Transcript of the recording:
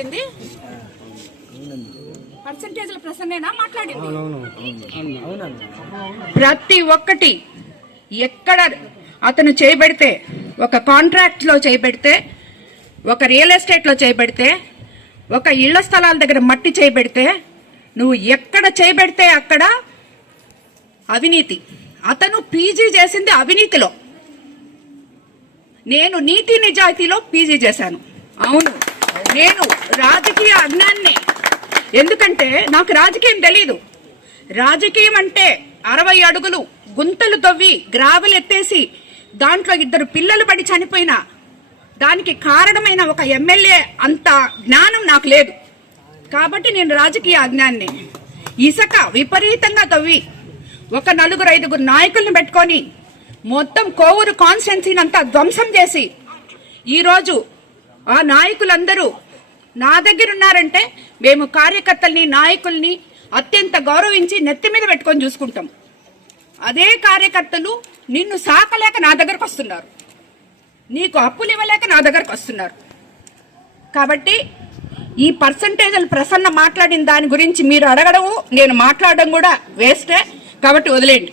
మాట్లాడింది? పర్సంటేజ్ల ప్రసన్నేనా మాట్లాడింది? ప్రతి ఒక్కటి ఎక్కడ అతను చేయబెడితే, ఒక కాంట్రాక్ట్ లో చేయబెడితే, ఒక రియల్ ఎస్టేట్ లో చేయబెడితే, ఒక ఇళ్ల స్థలాల దగ్గర మట్టి చేయబెడితే, నువ్వు ఎక్కడ చేయబెడితే అక్కడ అవినీతి. అతను పీజీ చేసింది అవినీతిలో, నేను నీతి నిజాయితీలో పీజీ చేశాను. అవును, నేను రాజకీయ అజ్ఞాన్ని. ఎందుకంటే నాకు రాజకీయం తెలీదు. రాజకీయం అంటే 60 అడుగులు గుంతలు తవ్వి గ్రావెల్ ఎత్తేసి దాంట్లో 2 పిల్లలు పడి చనిపోయినా దానికి కారణమైన ఒక ఎమ్మెల్యే అంత జ్ఞానం నాకు లేదు. కాబట్టి నేను రాజకీయ అజ్ఞాన్ని. ఇసుక విపరీతంగా తవ్వి ఒక 4-5 నాయకుల్ని పెట్టుకొని మొత్తం కోవూరు కాన్స్టిట్యున్సీని అంతా ధ్వంసం చేసి ఈరోజు ఆ నాయకులందరూ నా దగ్గర ఉన్నారంటే మేము కార్యకర్తల్ని, నాయకుల్ని అత్యంత గౌరవించి నెత్తి మీద పెట్టుకొని చూసుకుంటాం. అదే కార్యకర్తలు నిన్ను సాకలేక నా దగ్గరకు వస్తున్నారు, నీకు అప్పులు ఇవ్వలేక నా దగ్గరకు వస్తున్నారు. కాబట్టి ఈ పర్సంటేజ్లు ప్రసన్న మాట్లాడిన దాని గురించి మీరు అడగడము, నేను మాట్లాడడం కూడా వేస్టే. కాబట్టి వదిలేండి.